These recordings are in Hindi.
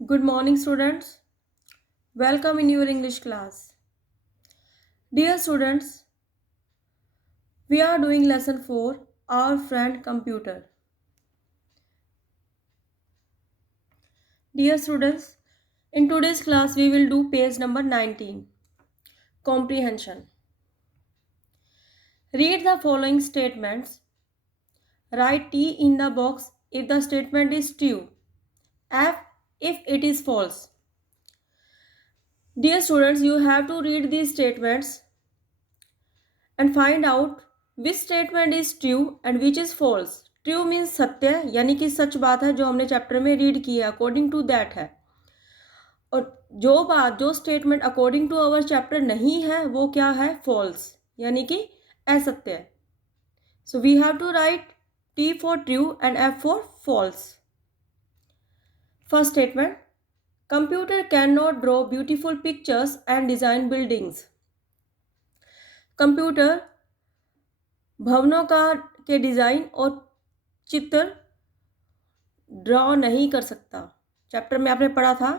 Good morning, students. Welcome in your English class. Dear students, we are doing lesson 4, Our Friend Computer. Dear students, in today's class, we will do page number 19, Comprehension. Read the following statements. Write T in the box if the statement is true, F if it is false. Dear students, you have to read these statements and find out which statement is true and which is false. True means सत्य यानी कि सच बात है जो हमने चैप्टर में रीड की है, अकॉर्डिंग टू दैट है। और जो statement according to our chapter नहीं है वो क्या है, फॉल्स यानी कि असत्य है। So we have to write T for true and F for false. First statement, computer can not draw beautiful pictures and design buildings. Computer भवनों के डिजाइन और चित्र ड्रॉ नहीं कर सकता। चैप्टर में आपने पढ़ा था,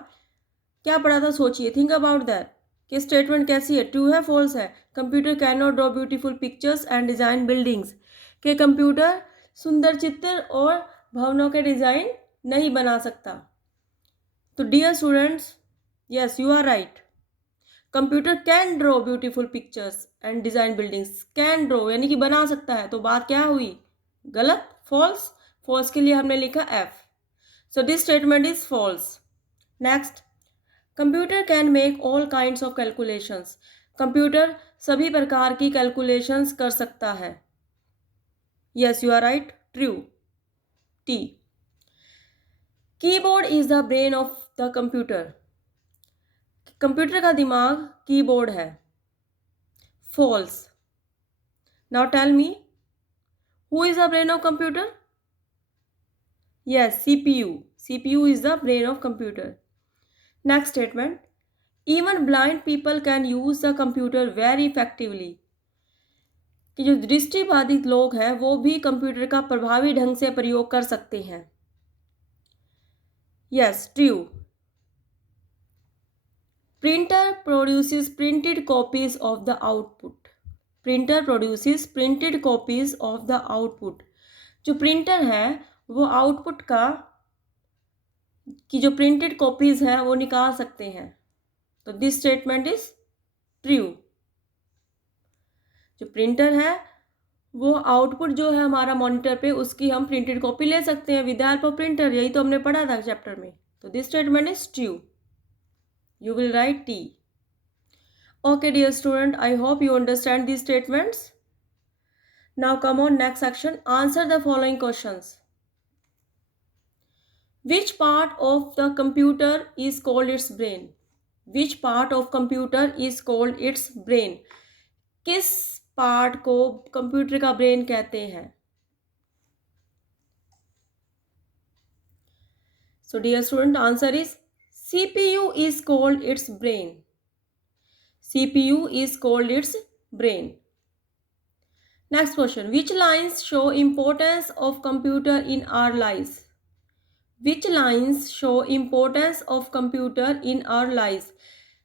क्या पढ़ा था, सोचिए, थिंक अबाउट दैट कि स्टेटमेंट कैसी है, ट्रू है फॉल्स है। Computer can not draw beautiful pictures and design buildings, कि कंप्यूटर सुंदर चित्र और भवनों के डिजाइन नहीं बना सकता। तो dear students, yes you are right, computer can draw beautiful pictures and design buildings. Can draw यानी कि बना सकता है, तो बात क्या हुई, गलत, फॉल्स। फॉल्स के लिए हमने लिखा F, so this statement is false. Next, computer can make all kinds of calculations. Computer सभी प्रकार की कैलकुलेशंस कर सकता है। Yes you are right, true, T. Keyboard is the brain of the computer. Computer का दिमाग कीबोर्ड है, false. Now tell me, who is the brain of computer? Yes, CPU. CPU is the brain of computer. Next statement, even blind people can use the computer very effectively. कि जो दृष्टिबाधित लोग हैं वो भी कंप्यूटर का प्रभावी ढंग से प्रयोग कर सकते हैं। Yes, true. Printer produces printed copies of the output. Printer produces printed copies of the output. जो प्रिंटर है वो आउटपुट की जो प्रिंटेड कॉपीज हैं वो निकाल सकते हैं। तो दिस स्टेटमेंट इज ट्रू। जो प्रिंटर है वो आउटपुट जो है हमारा मॉनिटर पे, उसकी हम प्रिंटेड कॉपी ले सकते हैं with the help of printer. यही तो हमने पढ़ा था चैप्टर में। तो this statement is true. You will write T. Okay, dear student, I hope you understand these statements. Now come on, next section. Answer the following questions. Which part of the computer is called its brain? Which part of computer is called its brain? किस पार्ट को कंप्यूटर का ब्रेन कहते हैं? So dear student, answer is CPU is called its brain. CPU is called its brain. Next question. Which lines show importance of computer in our lives? Which lines show importance of computer in our lives?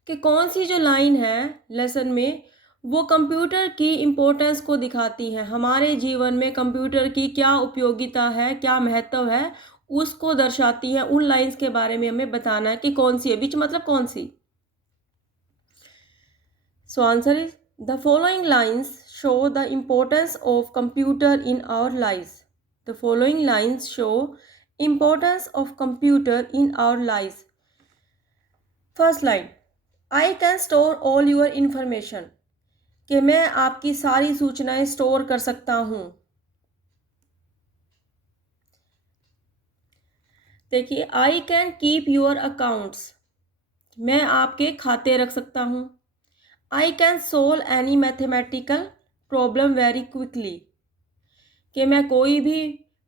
कि कौन सी जो लाइन है लेसन में वो कंप्यूटर की इम्पोर्टेंस को दिखाती हैं, हमारे जीवन में कंप्यूटर की क्या उपयोगिता है, क्या महत्व है, उसको दर्शाती हैं। उन लाइंस के बारे में हमें बताना है कि कौन सी है। विच मतलब कौन सी। So answer is the following lines show the importance of computer in our lives. The following lines show importance of computer in our lives. First line, I can store all your information. कि मैं आपकी सारी सूचनाएं स्टोर कर सकता हूं। देखिए, I can keep your accounts. मैं आपके खाते रख सकता हूं। I can solve any mathematical problem very quickly, कि मैं कोई भी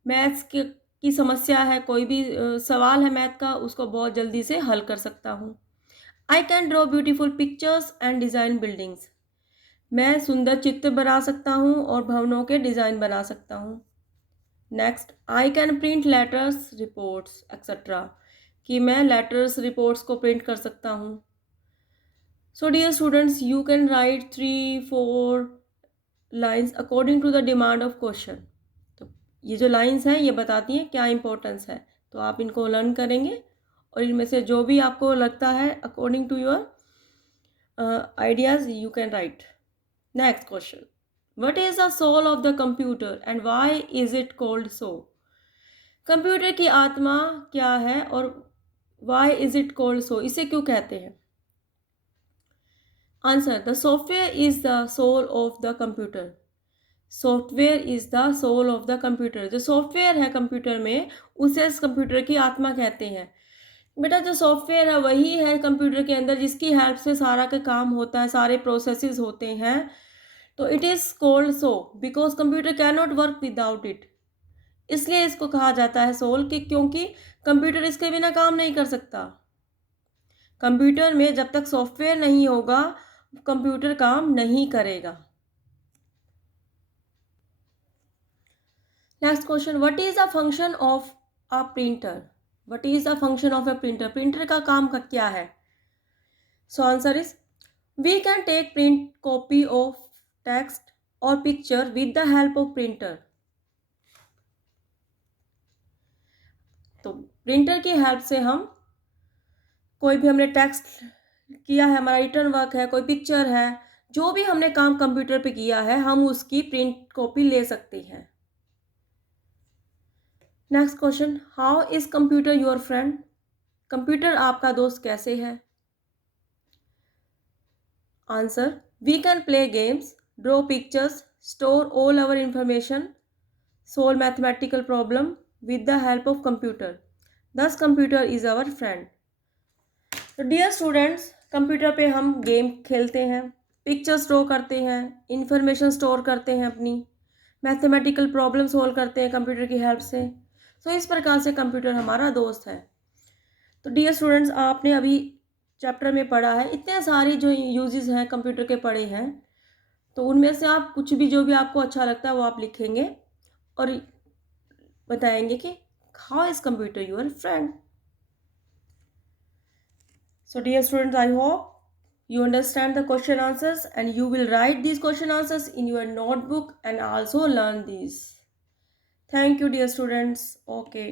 मैथ्स की समस्या है, कोई भी सवाल है मैथ का, उसको बहुत जल्दी से हल कर सकता हूँ। I can draw beautiful pictures and design buildings. मैं सुंदर चित्र बना सकता हूँ और भवनों के डिज़ाइन बना सकता हूँ। Next, I can print letters, reports etcetera, कि मैं लेटर्स रिपोर्ट्स को प्रिंट कर सकता हूँ। So dear students, you can write 3-4 lines according to the demand of question. तो ये जो लाइन्स हैं ये बताती हैं क्या इंपॉर्टेंस है, तो आप इनको लर्न करेंगे और इनमें से जो भी आपको लगता है according to your ideas you can write. Next question, what is the soul of the computer and why is it called so? Computer की आत्मा क्या है और why is it called so, इसे क्यों कहते हैं? Answer, the software is the soul of the computer. Software is the soul of the computer. जो सॉफ्टवेयर है कंप्यूटर में उसे इस कंप्यूटर की आत्मा कहते हैं। बेटा जो सॉफ्टवेयर है वही है कंप्यूटर के अंदर जिसकी हेल्प से सारा का काम होता है, सारे प्रोसेसेस होते हैं। तो it is called so because computer can not work without it. इसलिए इसको कहा जाता है सोल कि क्योंकि कंप्यूटर इसके बिना काम नहीं कर सकता। कंप्यूटर में जब तक सॉफ्टवेयर नहीं होगा कंप्यूटर काम नहीं करेगा। Next question, what is the function of a printer? What is the function of a printer? Printer का काम का क्या है? So answer is, we can take print copy of text और picture with the help of printer. तो प्रिंटर की हेल्प से हम कोई भी हमने टेक्स्ट किया है, हमारा रिटर्न वर्क है, कोई पिक्चर है, जो भी हमने काम कंप्यूटर पे किया है हम उसकी प्रिंट कॉपी ले सकते हैं। Next question, how is computer your friend? Computer आपका दोस्त कैसे है? Answer, we can play games, draw pictures, store all our information, solve mathematical problem with the help of computer. Thus computer is our friend. तो डियर स्टूडेंट्स, कंप्यूटर पे हम गेम खेलते हैं, पिक्चर स्टोर करते हैं, इंफॉर्मेशन स्टोर करते हैं, अपनी मैथमेटिकल प्रॉब्लम सॉल्व करते हैं कंप्यूटर की हेल्प से। सो इस प्रकार से कंप्यूटर हमारा दोस्त है। तो डियर स्टूडेंट्स, आपने अभी चैप्टर में पढ़ा है, इतने सारी जो यूजेस हैं कंप्यूटर के पढ़े हैं, तो उनमें से आप कुछ भी जो भी आपको अच्छा लगता है वो आप लिखेंगे और बताएंगे कि how is computer your friend. So dear students, I hope you understand the question answers and you will write these question answers in your notebook and also learn these. Thank you dear students. Okay.